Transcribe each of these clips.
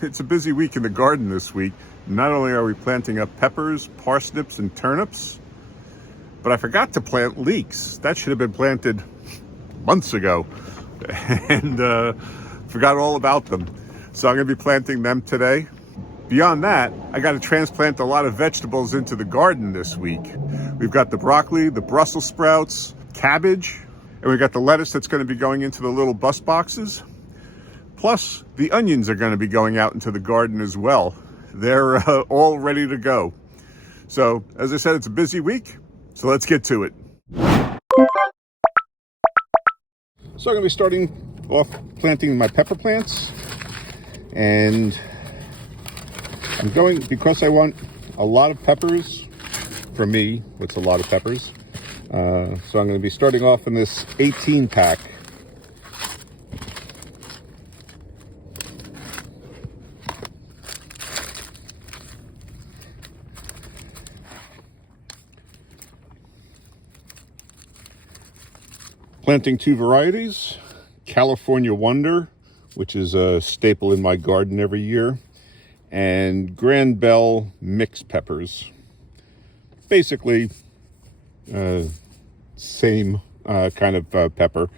It's a busy week in the garden this week. Not only are we planting up peppers, parsnips, and turnips, but I forgot to plant leeks. That should have been planted months ago, and forgot all about them. So I'm going to be planting them today. Beyond that, I got to transplant a lot of vegetables into the garden this week. We've got the broccoli, the Brussels sprouts, cabbage, and we've got the lettuce that's going to be going into the little bus boxes. Plus, the onions are going to be going out into the garden as well. They're all ready to go. So, as I said, it's a busy week, so let's get to it. So I'm going to be starting off planting my pepper plants. And I'm going, because I want a lot of peppers, for me, what's a lot of peppers? So I'm going to be starting off in this 18 pack. Planting two varieties, California Wonder, which is a staple in my garden every year, and Grand Bell mixed peppers. Basically, same kind of pepper,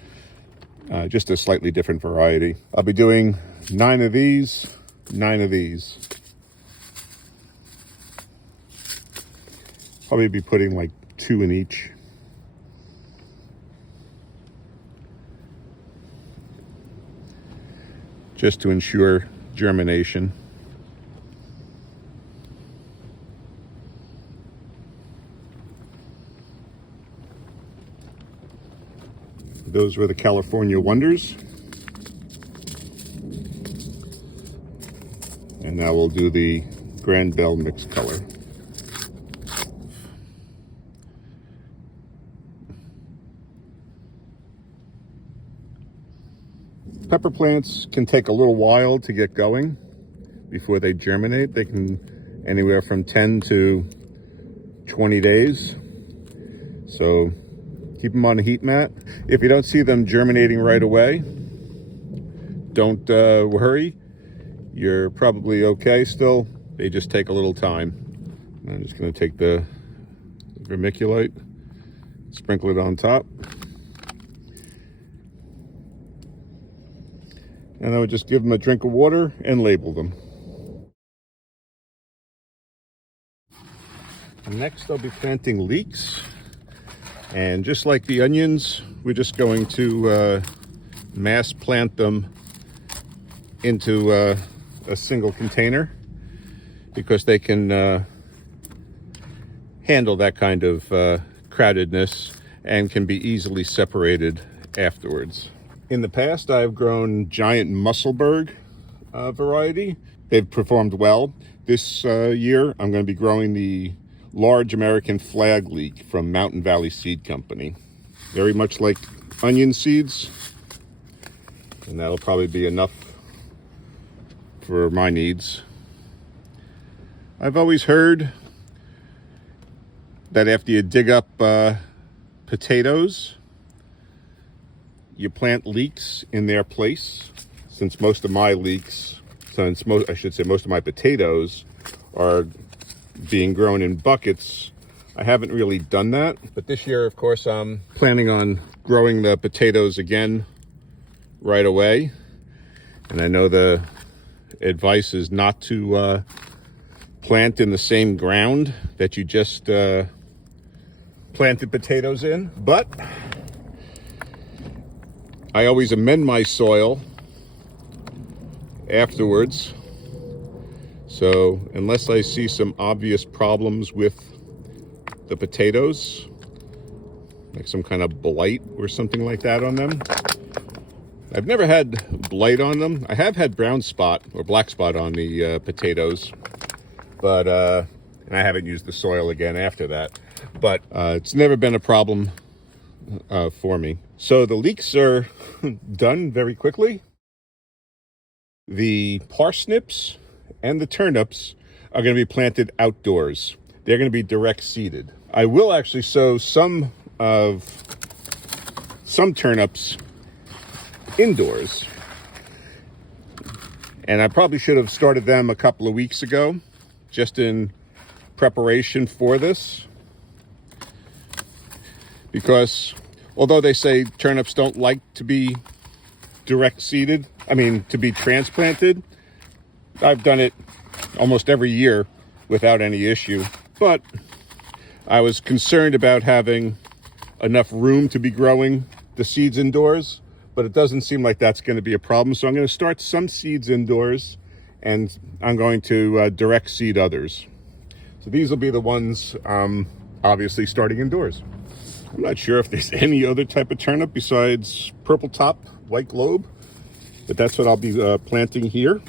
just a slightly different variety. I'll be doing 9 of these, 9 of these. Probably be putting like 2 in each. Just to ensure germination. Those were the California Wonders. And now we'll do the Grand Bell mixed color. Pepper plants can take a little while to get going before they germinate. They can anywhere from 10 to 20 days. So keep them on a heat mat. If you don't see them germinating right away, don't worry. You're probably okay still. They just take a little time. I'm just going to take the vermiculite, sprinkle it on top. And I would just give them a drink of water and label them. Next, I'll be planting leeks. And just like the onions, we're just going to mass plant them into a single container because they can handle that kind of crowdedness and can be easily separated afterwards. In the past, I've grown giant Musselburgh variety. They've performed well. This year, I'm going to be growing the large American flag leek from Mountain Valley Seed Company. Very much like onion seeds. And that'll probably be enough for my needs. I've always heard that after you dig up potatoes, you plant leeks in their place. Since most of my leeks, most of my potatoes are being grown in buckets, I haven't really done that. But this year, of course, I'm planning on growing the potatoes again right away. And I know the advice is not to plant in the same ground that you just planted potatoes in, but I always amend my soil afterwards. So unless I see some obvious problems with the potatoes, like some kind of blight or something like that on them. I've never had blight on them. I have had brown spot or black spot on the potatoes, but and I haven't used the soil again after that. But it's never been a problem for me. So the leeks are done very quickly. The parsnips and the turnips are going to be planted outdoors. They're going to be direct seeded. I will actually sow some turnips indoors. And I probably should have started them a couple of weeks ago, just in preparation for this. Because although they say turnips don't like to be direct seeded, to be transplanted, I've done it almost every year without any issue. But I was concerned about having enough room to be growing the seeds indoors, but it doesn't seem like that's going to be a problem. So I'm going to start some seeds indoors, and I'm going to direct seed others. So these will be the ones obviously starting indoors. I'm not sure if there's any other type of turnip besides purple top, white globe, but that's what I'll be planting here.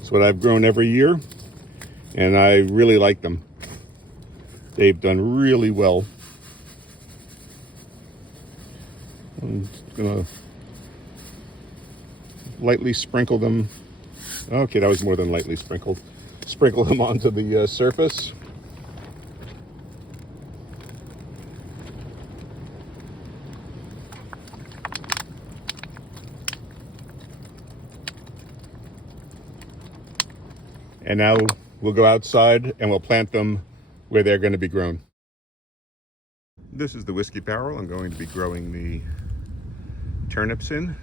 It's what I've grown every year, and I really like them. They've done really well. I'm gonna lightly sprinkle them. Okay, that was more than lightly sprinkled. Sprinkle them onto the surface. And now we'll go outside and we'll plant them where they're going to be grown. This is the whiskey barrel I'm going to be growing the turnips in.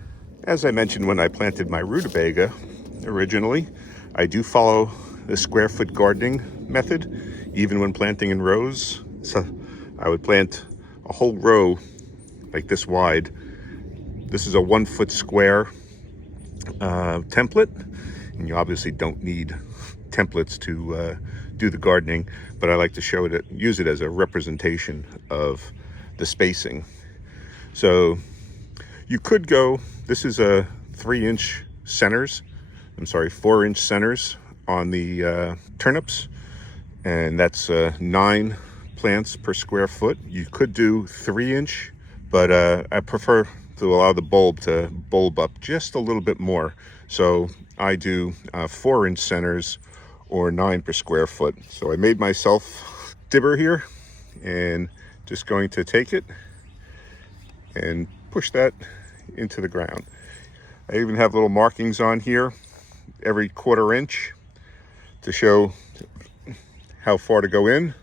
As I mentioned when I planted my rutabaga originally, I do follow the square foot gardening method, even when planting in rows. So I would plant a whole row like this wide. This is a 1 foot square template, and you obviously don't need templates to do the gardening, but I like to show it, use it as a representation of the spacing. So you could go, this is a 4-inch centers on the turnips, and that's 9 plants per square foot. You could do 3-inch, but I prefer to allow the bulb to bulb up just a little bit more. So I do 4-inch centers or 9 per square foot. So I made myself dibber here, and just going to take it and push that into the ground. I even have little markings on here every 1/4 inch to show how far to go in.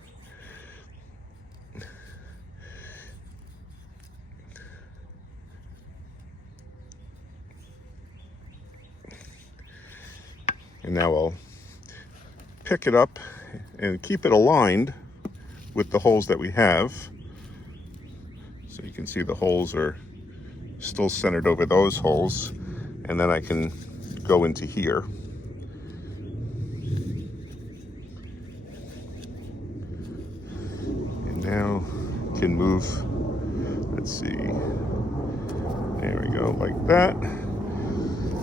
And now I'll pick it up and keep it aligned with the holes that we have. So you can see the holes are still centered over those holes, and then I can go into here. And now can move, let's see, there we go, like that.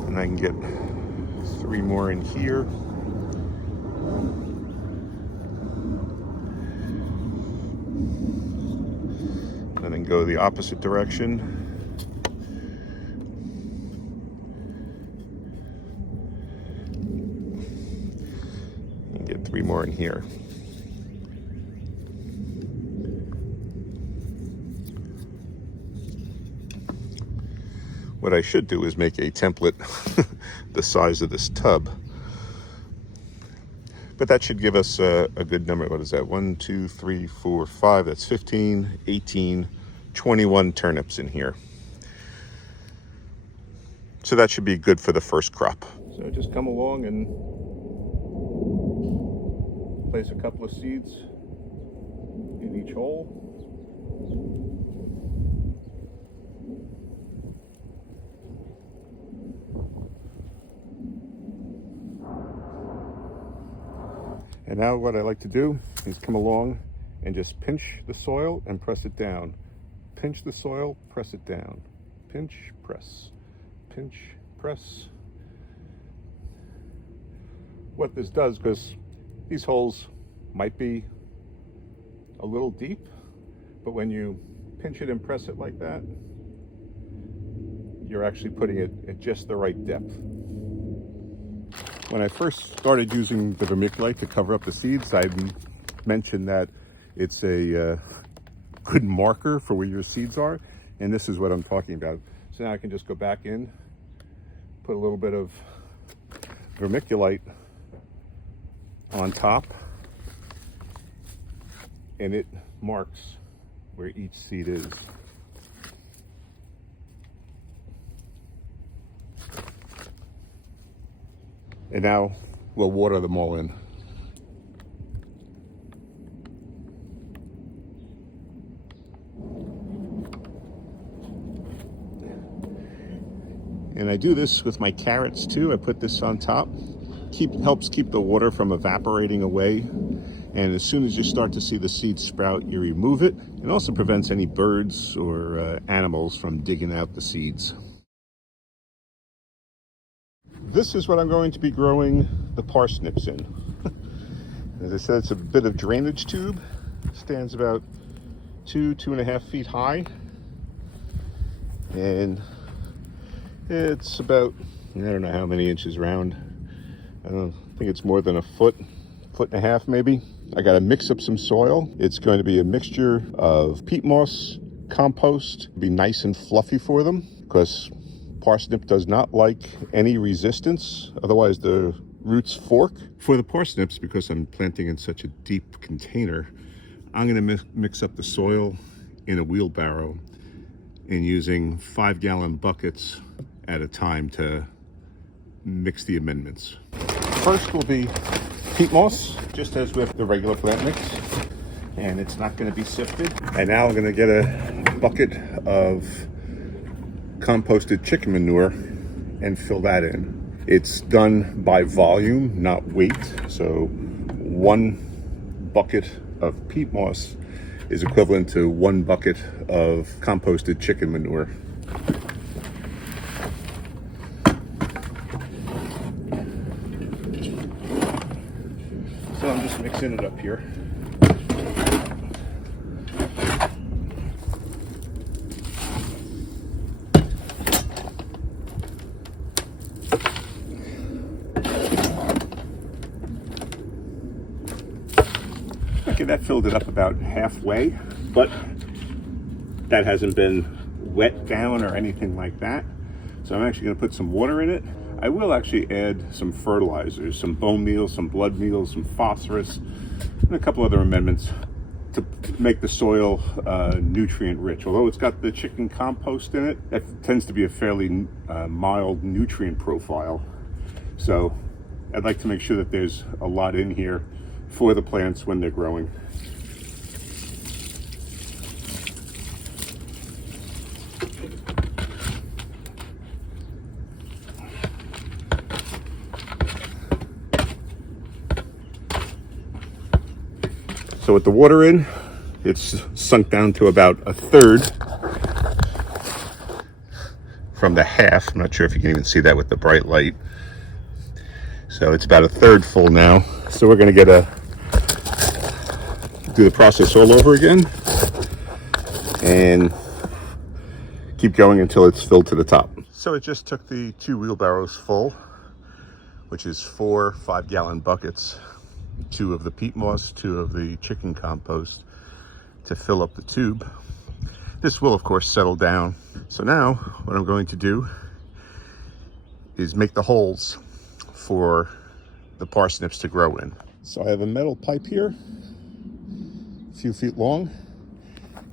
And I can get 3 more in here. And then go the opposite direction. And get 3 more in here. What I should do is make a template the size of this tub. But that should give us a good number. What is that? 1, 2, 3, 4, 5. That's 15, 18, 21 turnips in here. So that should be good for the first crop. So just come along and place a couple of seeds in each hole. And now what I like to do is come along and just pinch the soil and press it down. Pinch the soil, press it down. Pinch, press. Pinch, press. What this does, because these holes might be a little deep, but when you pinch it and press it like that, you're actually putting it at just the right depth. When I first started using the vermiculite to cover up the seeds, I mentioned that it's a good marker for where your seeds are, and this is what I'm talking about. So now I can just go back in, put a little bit of vermiculite on top, and it marks where each seed is. And now we'll water them all in. And I do this with my carrots too. I put this on top. Helps keep the water from evaporating away. And as soon as you start to see the seeds sprout, you remove it. It also prevents any birds or animals from digging out the seeds. This is what I'm going to be growing the parsnips in. As I said, it's a bit of drainage tube. Stands about 2.5 feet high. And it's about, I don't know how many inches round. I don't think it's more than a foot and a half maybe. I got to mix up some soil. It's going to be a mixture of peat moss, compost. Be nice and fluffy for them because parsnip does not like any resistance. Otherwise the roots fork. For the parsnips, because I'm planting in such a deep container, I'm going to mix up the soil in a wheelbarrow and using 5-gallon buckets at a time to mix the amendments. First will be peat moss, just as with the regular plant mix, and it's not going to be sifted. And now I'm going to get a bucket of composted chicken manure and fill that in. It's done by volume, not weight. So 1 bucket of peat moss is equivalent to 1 bucket of composted chicken manure. So I'm just mixing it up here. Okay, that filled it up about halfway, but that hasn't been wet down or anything like that. So I'm actually going to put some water in it. I will actually add some fertilizers, some bone meal, some blood meal, some phosphorus, and a couple other amendments to make the soil nutrient rich. Although it's got the chicken compost in it, that tends to be a fairly mild nutrient profile. So I'd like to make sure that there's a lot in here for the plants when they're growing. So with the water in, it's sunk down to about 1/3 from the half. I'm not sure if you can even see that with the bright light. So it's about 1/3 full now. So we're going to do the process all over again and keep going until it's filled to the top. So it just took the 2 wheelbarrows full, which is 4 5-gallon buckets, 2 of the peat moss, 2 of the chicken compost, to fill up the tube. This will of course settle down. So now what I'm going to do is make the holes for the parsnips to grow in. So I have a metal pipe here, a few feet long,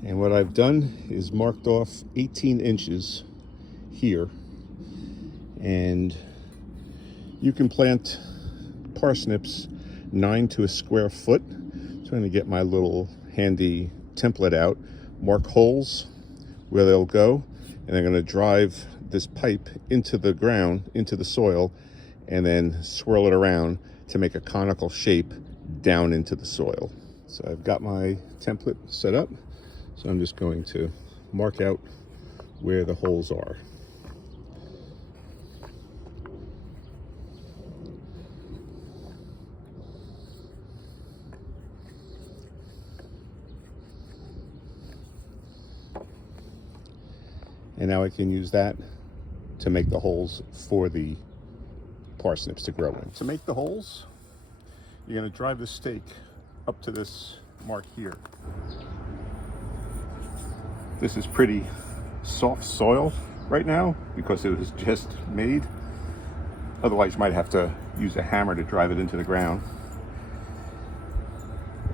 and what I've done is marked off 18 inches here. And you can plant parsnips 9 to a square foot. I'm trying to get my little handy template out, mark holes where they'll go, and I'm going to drive this pipe into the ground, into the soil, and then swirl it around to make a conical shape down into the soil. So I've got my template set up, so I'm just going to mark out where the holes are. And now I can use that to make the holes for the parsnips to grow in. To make the holes, you're going to drive the stake up to this mark here. This is pretty soft soil right now because it was just made. Otherwise, you might have to use a hammer to drive it into the ground.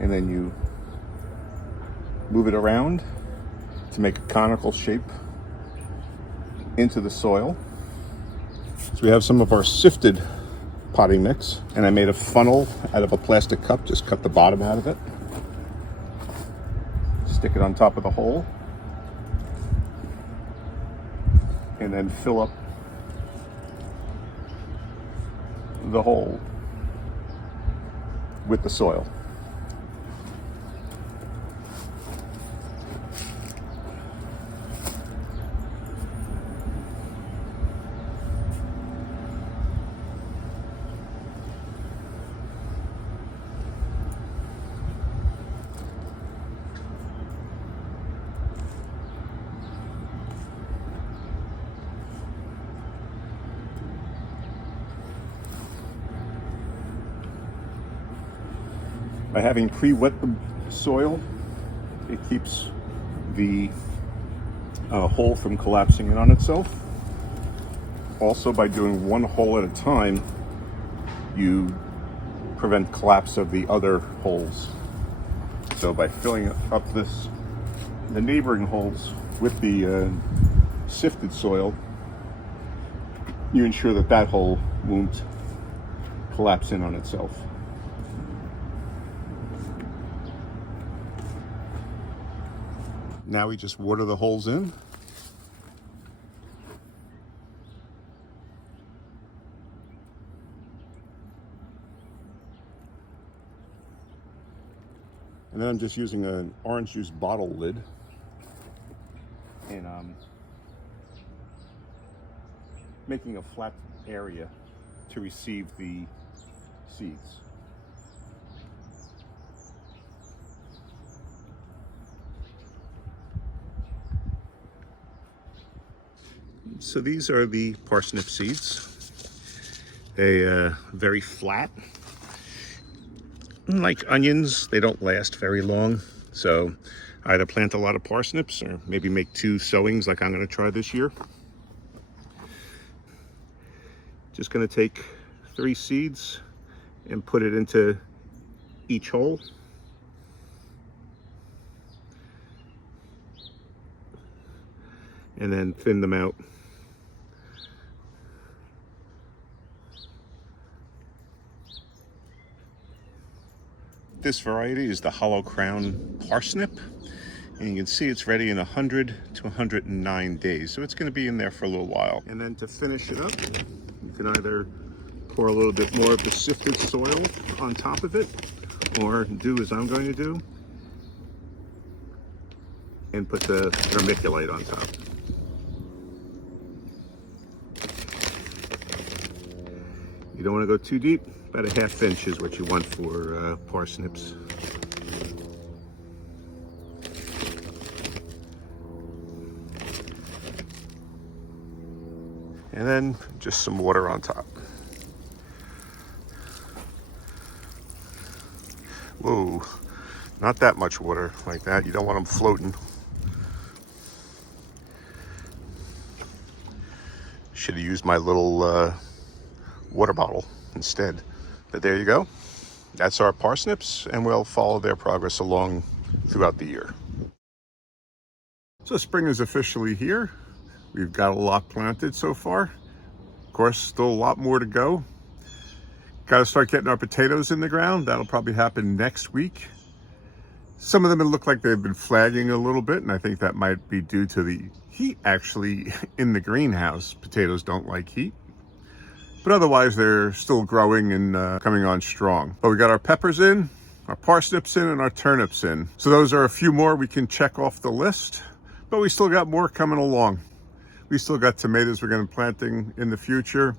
And then you move it around to make a conical shape into the soil. So we have some of our sifted potting mix, and I made a funnel out of a plastic cup. Just cut the bottom out of it, stick it on top of the hole, and then fill up the hole with the soil. By having pre-wet the soil, it keeps the hole from collapsing in on itself. Also, by doing one hole at a time, you prevent collapse of the other holes. So by filling up the neighboring holes with the sifted soil, you ensure that that hole won't collapse in on itself. Now we just water the holes in. And then I'm just using an orange juice bottle lid and making a flat area to receive the seeds. So these are the parsnip seeds. They very flat. Like onions, they don't last very long. So either plant a lot of parsnips or maybe make 2 sowings like I'm going to try this year. Just going to take 3 seeds and put it into each hole. And then thin them out. This variety is the hollow crown parsnip, and you can see it's ready in 100 to 109 days, so it's going to be in there for a little while. And then to finish it up, you can either pour a little bit more of the sifted soil on top of it, or do as I'm going to do and put the vermiculite on top. You don't want to go too deep. About a ½ inch is what you want for parsnips. And then just some water on top. Whoa, not that much water like that. You don't want them floating. Should have used my little water bottle instead. But there you go. That's our parsnips, and we'll follow their progress along throughout the year. So spring is officially here. We've got a lot planted so far. Of course, still a lot more to go. Got to start getting our potatoes in the ground. That'll probably happen next week. Some of them look like they've been flagging a little bit, and I think that might be due to the heat actually in the greenhouse. Potatoes don't like heat. But otherwise, they're still growing and coming on strong. But we got our peppers in, our parsnips in, and our turnips in. So those are a few more we can check off the list. But we still got more coming along. We still got tomatoes we're going to be planting in the future.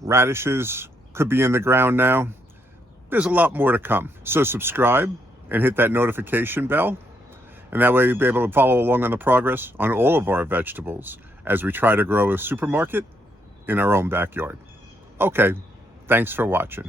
Radishes could be in the ground now. There's a lot more to come. So subscribe and hit that notification bell. And that way you'll be able to follow along on the progress on all of our vegetables as we try to grow a supermarket in our own backyard. Okay, thanks for watching.